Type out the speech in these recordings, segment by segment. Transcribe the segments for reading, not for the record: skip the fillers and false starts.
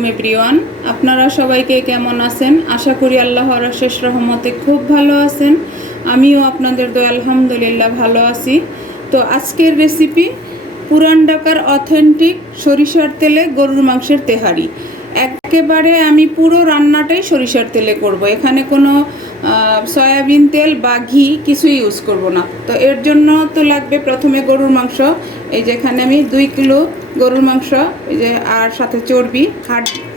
আলাইকুম এভরিওয়ান, আপনারা সবাইকে কেমন আছেন? আশা করি আল্লাহর অশেষ রহমতে খুব ভালো আছেন। আমিও আপনাদের দয়ায় আলহামদুলিল্লাহ ভালো আছি। তো আজকের রেসিপি পুরান ঢাকার অথেন্টিক সরিষার তেলে গরুর মাংসের তেহারি। একেবারে আমি পুরো রান্নাটাই সরিষার তেলে করব। এখানে কোনো সয়াবিন তেল বা ঘি কিছুই ইউজ করব না। তো এর জন্য তো লাগবে প্রথমে গরুর মাংস। এই যে এখানে আমি 2 কিলো গরুর মাংস, এই যে আর সাথে চর্বি,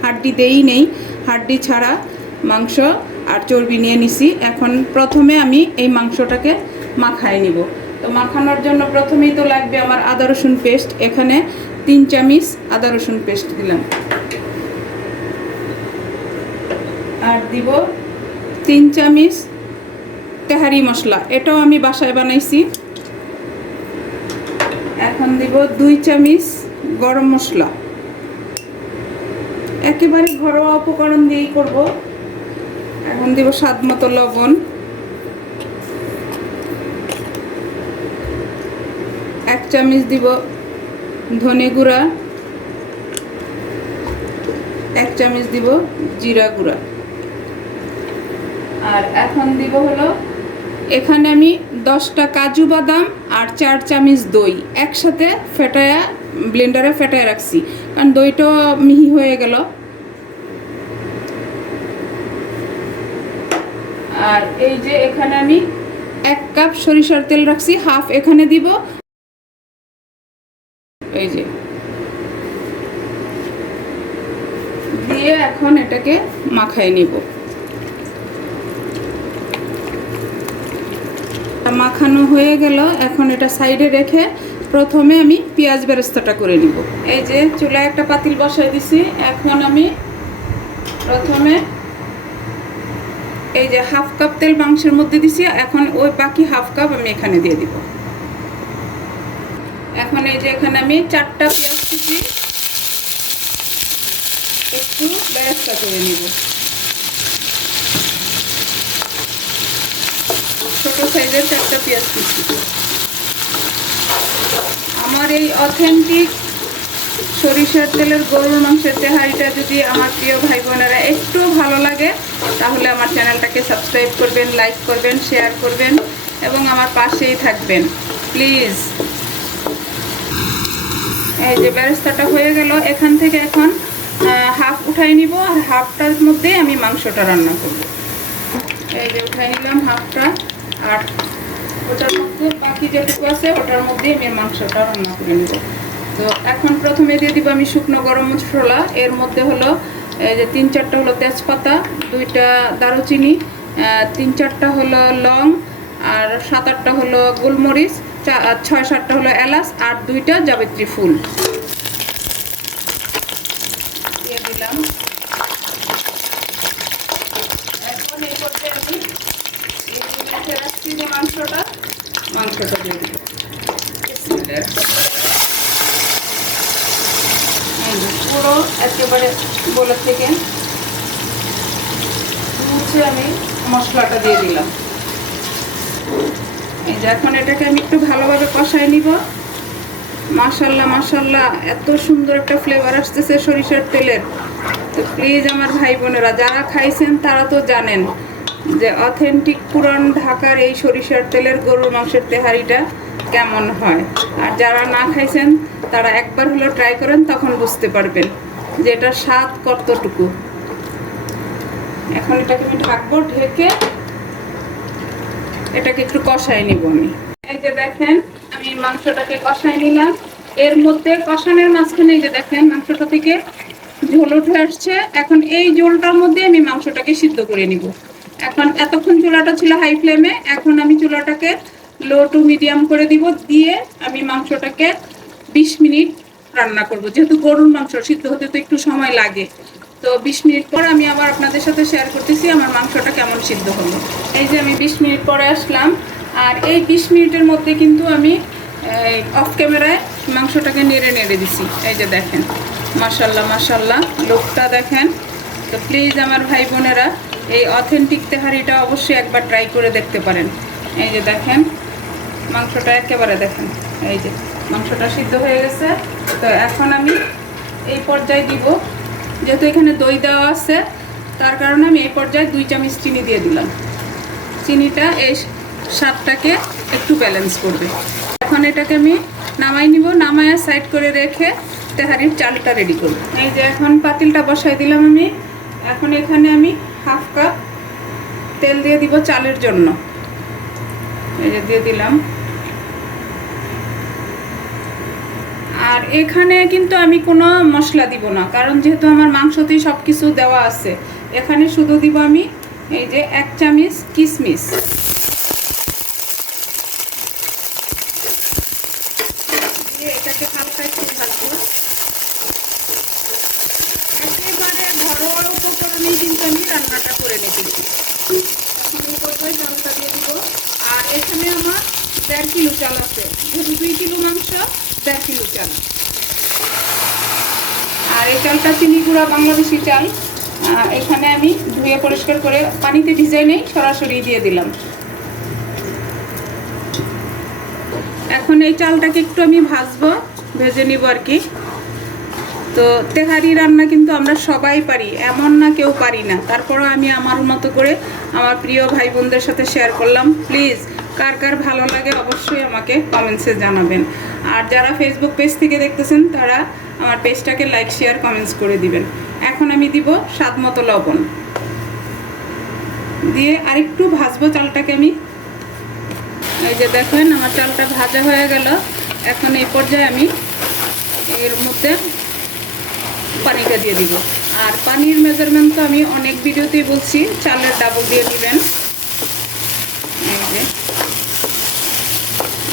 হাড্ডি দেই নেই, হাড্ডি ছাড়া মাংস আর চর্বি নিয়ে নিছি। এখন প্রথমে আমি এই মাংসটাকে মাখায় নিব। তো মাখানোর জন্য প্রথমেই তো লাগবে আমার আদা রসুন পেস্ট। এখানে 3 চামচ আদা রসুন পেস্ট দিলাম, আর দিব 3 চামচ তেহারি মশলা, এটাও আমি বাসায় বানাইছি। এখন দিব 2 চামচ গরম মশলা, একেবারে ঘরোয়া উপকরণ দিয়েই করব। এখন দিব স্বাদ মতো লবণ, 1 চামচ দিব ধনে গুঁড়া, 1 চামচ দিব জিরা গুঁড়া। আর এখন দিব হলো, এখানে আমি 10টা কাজু বাদাম আর 4 চামচ দই একসাথে ফেটায়া ব্লেন্ডারে ফেটায় রাখছি, কারণ দইটা মিহি হয়ে গেল। আর এই যে এখানে আমি 1 কাপ সরিষার তেল রাখছি, হাফ এখানে দিব। এই যে দিয়ে এখন এটাকে মাখায় নিব। মাখানো হয়ে গেল, এখন এটা সাইডে রেখে প্রথমে আমি পেঁয়াজ বেরেস্তাটা করে নিব। এই যে চুলায় একটা পাতিল বসাই দিছি। এখন আমি প্রথমে এই যে হাফ কাপ তেল মাংসের মধ্যে দিছি, এখন ওই বাকি হাফ কাপ আমি এখানে দিয়ে দিব। এখন এই যে এখানে আমি 4টা পেঁয়াজ কুচি একটু বেরেস্তা করে নিব। ছোট সাইজের 4টা পেঁয়াজ কুচি। আমার এই অথেন্টিক সরিষার তেলের গরুর মাংসের তেহারিটা যদি আমার প্রিয় ভাই বোনেরা একটু ভালো লাগে, তাহলে আমার চ্যানেলটাকে সাবস্ক্রাইব করবেন, লাইক করবেন, শেয়ার করবেন এবং আমার পাশেই থাকবেন প্লিজ। এই যে বেরেস্তাটা হয়ে গেল, এখান থেকে এখন হাফ উঠাই নিব, আর হাফটার মধ্যে আমি মাংসটা রান্না করব। এই যে উঠাই নিলাম হাফটা, আর ওটার মধ্যে বাকি যেটুকু আছে ওটার মধ্যে আমি মাংসটা রান্না করে নেব। তো এখন প্রথমে দিয়ে দিব আমি শুকনো গরম মশলা। এর মধ্যে হলো এই যে 3-4টা হলো তেজপাতা, 2টা দারুচিনি, 3-4টা হলো লং, আর 7-8টা হলো গোলমরিচ, 6-7টা হলো এলাচ, আর 2টা জাবিত্রী ফুল দিয়ে দিলাম। এখন এই করতে আমি এই রাখছি যে মাংসটা দিয়ে দিব। পুরো একেবারে গোলা থেকে মুছে আমি মশলাটা দিয়ে দিলাম। এই যে এখন এটাকে আমি একটু ভালোভাবে কষাই নিব। মাশাআল্লাহ মাশাআল্লাহ, এত সুন্দর একটা ফ্লেভার আসতেছে সরিষার তেলের। তো প্লিজ আমার ভাই বোনেরা যারা খাইছেন তারা তো জানেন যে অথেন্টিক পুরান ঢাকার এই সরিষার তেলের গরুর মাংসের তেহারিটা কেমন হয়। আর যারা না খাইছেন তারা একবার হলো ট্রাই করেন, তখন বুঝতে পারবেন যে এটার স্বাদ কতটুকু। এখন এটাকে আমি ঢাকবো, ঢেকে এটাকে একটু কষাই নিব আমি। এই যে দেখেন আমি মাংসটাকে কষাই নিলাম। এর মধ্যে কষানোর মাঝখানে এই যে দেখেন মাংসটা থেকে ঝোল উঠে আসছে। এখন এই ঝোলটার মধ্যে আমি মাংসটাকে সিদ্ধ করে নিব। এখন এতক্ষণ চুলাটা ছিল হাই ফ্লেমে, এখন আমি চুলাটাকে লো টু মিডিয়াম করে দিব। দিয়ে আমি মাংসটাকে 20 মিনিট রান্না করব, যেহেতু গরুর মাংস সিদ্ধ হতে তো একটু সময় লাগে। তো 20 মিনিট পর আমি আবার আপনাদের সাথে শেয়ার করতেছি আমার মাংসটা কেমন সিদ্ধ হলো। এই যে আমি 20 মিনিট পরে আসলাম, আর এই 20 মিনিটের মধ্যে কিন্তু আমি অফ ক্যামেরায় মাংসটাকে নেড়ে নেড়ে দিছি। এই যে দেখেন মাশাআল্লাহ মাশাআল্লাহ, লোকটা দেখেন। তো প্লিজ আমার ভাই বোনেরা এই অথেন্টিক তেহারিটা অবশ্যই একবার ট্রাই করে দেখতে পারেন। এই যে দেখেন মাংসটা একেবারে দেখেন, এই যে মাংসটা সিদ্ধ হয়ে গেছে। তো এখন আমি এই পর্যায়ে দিব যেহেতু এখানে দই দেওয়া আছে তার কারণে আমি এই পর্যায়ে 2 চামচ চিনি দিয়ে দিলাম। চিনিটা এই স্বাদটাকে একটু ব্যালেন্স করবে। এখন এটাকে আমি নামাই নিব, নামায়া সাইড করে রেখে তেহারির চালটা রেডি করব। এই যে এখন পাতিলটা বসাই দিলাম আমি। এখন এখানে আমি 1/2 কাপ তেল দিয়ে দিব চালের জন্য। এই যে দিয়ে দিলাম। আর এখানে কিন্তু আমি কোনো মশলা দিব না, কারণ যেহেতু আমার মাংসতেই সব কিছু দেওয়া আছে। এখানে শুধু দিব আমি এই যে 1 চামচ কিশমিশ। দিয়ে এটাকে হালকা একটু ভাজবো। একেবারে ঘরোয়া উপকরণেই কিন্তু আমি রান্নাটা করে নিতেছি। এখন এই পর্যায়ে চালটা দিয়ে দিব। আর এখানে আমার 1.5 কিলো চাল আছে, যেহেতু 2 কিলো মাংস 1.5 কিলো চাল। আর এই চালটা চিনি গুঁড়া বাংলাদেশি চাল। এখানে আমি ধুয়ে পরিষ্কার করে পানিতে ভিজাই নেই, সরাসরি দিয়ে দিলাম। এখন এই চালটাকে একটু আমি ভাজবো, ভেজে নিব আর কি। তো তেহারি রান্না কিন্তু আমরা সবাই পারি, এমন না কেউ পারি না। তারপরও আমি আমার মতো করে আমার প্রিয় ভাই বোনদের সাথে শেয়ার করলাম। প্লিজ কার কার ভালো লাগে অবশ্যই আমাকে কমেন্টসে জানাবেন। আর যারা ফেসবুক পেজ থেকে দেখতেছেন তারা আমার পেজটাকে লাইক শেয়ার কমেন্টস করে দিবেন। এখন আমি দিব স্বাদ মতো লবণ দিয়ে আরেকটু ভাজবো চালটাকে আমি। এই যে দেখেন আমার চালটা ভাজা হয়ে গেল। এখন এই পর্যায়ে আমি এর মধ্যে পানিটা দিয়ে দিব। আর পানির মেজারমেন্ট তো আমি অনেক ভিডিওতেই বলছি, চালের ডাবল দিয়ে নেবেন। এই যে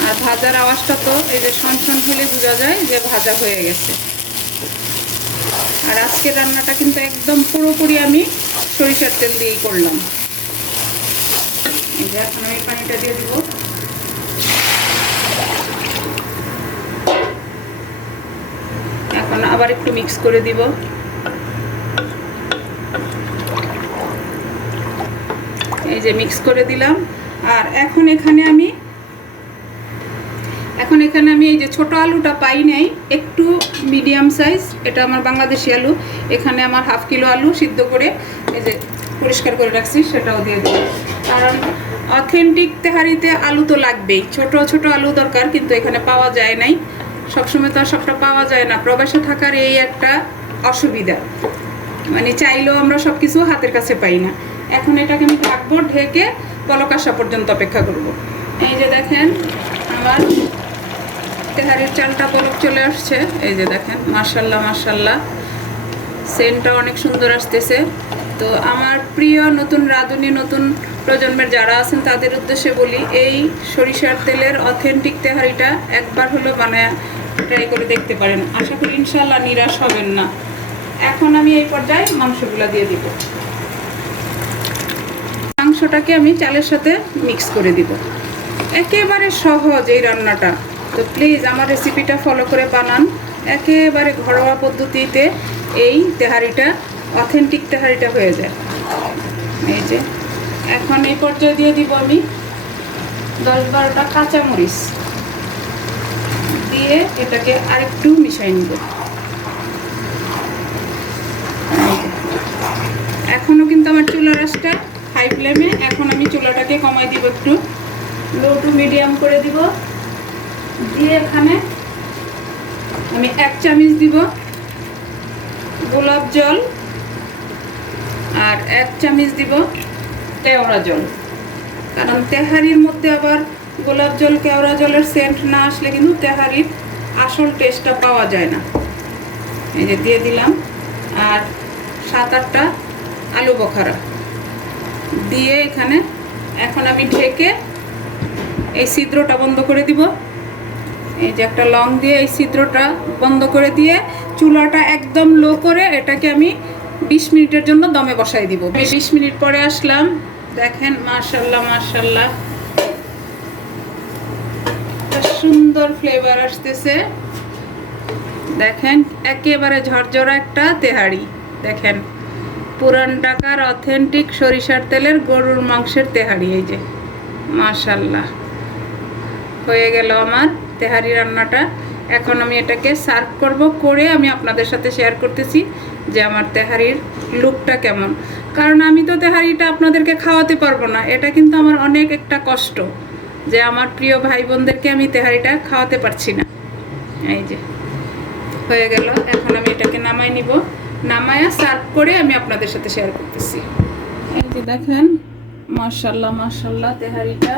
আর ভাজার আওয়াজটা তো এই যে সনসন হলে বোঝা যায় যে ভাজা হয়ে গেছে। আর আজকের রান্নাটা কিন্তু একদম পুরোপুরি আমি সরিষার তেল দিয়েই করলাম। এই যে এখন আমি পানিটা দিয়ে দিব। এখন আবার একটু মিক্স করে দিব। এই যে মিক্স করে দিলাম। আর এখন এখানে আমি এই যে ছোট আলুটা পাই নাই, একটু মিডিয়াম সাইজ, এটা আমার বাংলাদেশি আলু। এখানে আমার 1/2 কিলো আলু সিদ্ধ করে এই যে পরিষ্কার করে রাখছি, সেটাও দিয়ে দিই। কারণ অথেন্টিক তেহারিতে আলু তো লাগবেই, ছোট ছোট আলু দরকার, কিন্তু এখানে পাওয়া যায় নাই। সবসময় তো আর সবটা পাওয়া যায় না, প্রবাসে থাকার এই একটা অসুবিধা, মানে চাইলেও আমরা সব কিছু হাতের কাছে পাই না। এখন এটাকে আমি ঢাকবো, ঢেকে পলক আসা পর্যন্ত অপেক্ষা করব। এই যে দেখেন আমার তেহারির চালটা পলক চলে আসছে। এই যে দেখেন মাশাল্লাহ মাশাল্লাহ, সেন্টটা অনেক সুন্দর আসতেছে। তো আমার প্রিয় নতুন রাঁধুনি, নতুন প্রজন্মের যারা আছেন তাদের উদ্দেশ্যে বলি, এই সরিষার তেলের অথেন্টিক তেহারিটা একবার হলো বানায় ট্রাই করে দেখতে পারেন। আশা করি ইনশাল্লাহ নিরাশ হবেন না। এখন আমি এই পর্যায়ে মাংসগুলো দিয়ে দিব। মাংসটাকে আমি চালের সাথে মিক্স করে দিব। একেবারে সহজ এই রান্নাটা। তো প্লিজ আমার রেসিপিটা ফলো করে বানান। একেবারে ঘরোয়া পদ্ধতিতে এই তেহারিটা, অথেন্টিক তেহারিটা হয়ে যায়। এই যে এখন এই পর্যায়ে দিয়ে দিব আমি 10-12টা কাঁচামরিচ দিয়ে এটাকে আরেকটু মিশিয়ে নিব। এখনও কিন্তু আমার চুলার আঁচটা হাই ফ্লেমে। এখন আমি চুলাটাকে কমাই দিব, একটু লো টু মিডিয়াম করে দিব। দিয়ে এখানে আমি 1 চামচ দিব গোলাপ জল আর 1 চামচ দিব কেওড়া জল। কারণ তেহারির মধ্যে আবার গোলাপ জল কেওড়া জলের সেন্ট না আসলে কিন্তু তেহারির আসল টেস্টটা পাওয়া যায় না। এই যে দিয়ে দিলাম। আর 7-8টা আলু বখারা দিয়ে এখানে এখন আমি ঢেকে এই ছিদ্রটা বন্ধ করে দিব। এই যে একটা লং দিয়ে এই ছিদ্রটা বন্ধ করে দিয়ে চুলাটা একদম লো করে এটাকে আমি 20 মিনিটের জন্য দমে বসাই দিব। 20 মিনিট পরে আসলাম, দেখেন মাশাল্লাহ মাশাল্লাহ সুন্দর ফ্লেভার আসতেছে। দেখেন একেবারে ঝরঝরা একটা তেহারি। দেখেন পুরান ঢাকার অথেন্টিক সরিষার তেলের গরুর মাংসের তেহারি। এই যে মাশাল্লাহ হয়ে গেল আমার তেহারি রান্নাটা। এখন আমি এটাকে সার্ভ করব, করে আমি আপনাদের সাথে শেয়ার করতেছি যে আমার তেহারির লুকটা কেমন। কারণ আমি তো তেহারিটা আপনাদেরকে খাওয়াতে পারবো না, এটা কিন্তু আমার অনেক একটা কষ্ট যে আমার প্রিয় ভাই বোনদেরকে আমি তেহারিটা খাওয়াতে পারছি না। এই যে হয়ে গেল, এখন আমি এটাকে নামাই নিব, নামায়া সার্ভ করে আমি আপনাদের সাথে শেয়ার করতেছি। এই যে দেখেন, মাশাআল্লাহ মাশাআল্লাহ, তেহারিটা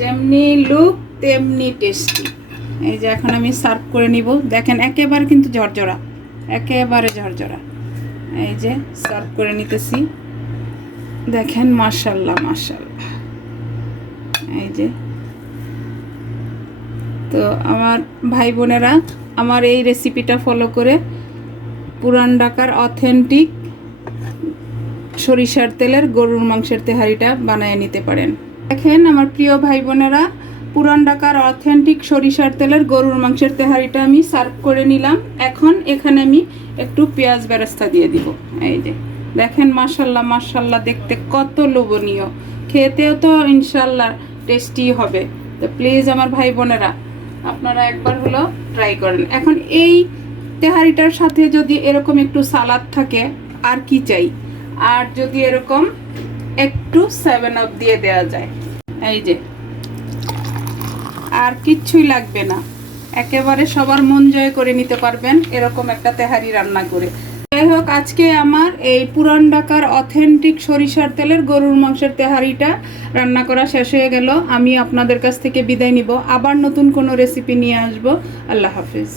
যেমনি লুক তেমনি টেস্টি। এই যে এখন আমি সার্ভ করে নিব, দেখেন একেবারে কিন্তু ঝরঝরা, একেবারে ঝরঝরা। এই যে সার্ভ করে নিতেছি, দেখেন মাশাআল্লাহ মাশাআল্লাহ। এই যে, তো আমার ভাই বোনেরা আমার এই রেসিপিটা ফলো করে পুরান ঢাকার অথেন্টিক সরিষার তেলের গরুর মাংসের তেহারিটা বানিয়ে নিতে পারেন। দেখেন আমার প্রিয় ভাই বোনেরা, পুরান ঢাকার অথেন্টিক সরিষার তেলের গরুর মাংসের তেহারিটা আমি সার্ভ করে নিলাম। এখন এখানে আমি একটু পেঁয়াজ বেরেস্তা দিয়ে দিব। এই যে দেখেন মাশাআল্লাহ মাশাআল্লাহ, দেখতে কত লোভনীয়, খেতেও তো ইনশাআল্লাহ টেস্টি হবে। তো প্লিজ আমার ভাই বোনেরা আপনারা একবার হলো ট্রাই করেন। এখন এই তেহারিটার সাথে যদি এরকম একটু সালাদ থাকে আর কি চাই, আর যদি এরকম একটু 7 আপ দিয়ে দেওয়া যায়, এই যে আর কিচ্ছুই লাগবে না, একেবারে সবার মন জয় করে নিতে পারবেন এরকম একটা তেহারি রান্না করে। যাই হোক, আজকে আমার এই পুরান ঢাকার অথেন্টিক সরিষার তেলের গরুর মাংসের তেহারিটা রান্না করা শেষ হয়ে গেল। আমি আপনাদের কাছ থেকে বিদায় নিব, আবার নতুন কোনো রেসিপি নিয়ে আসবো। আল্লাহ হাফিজ।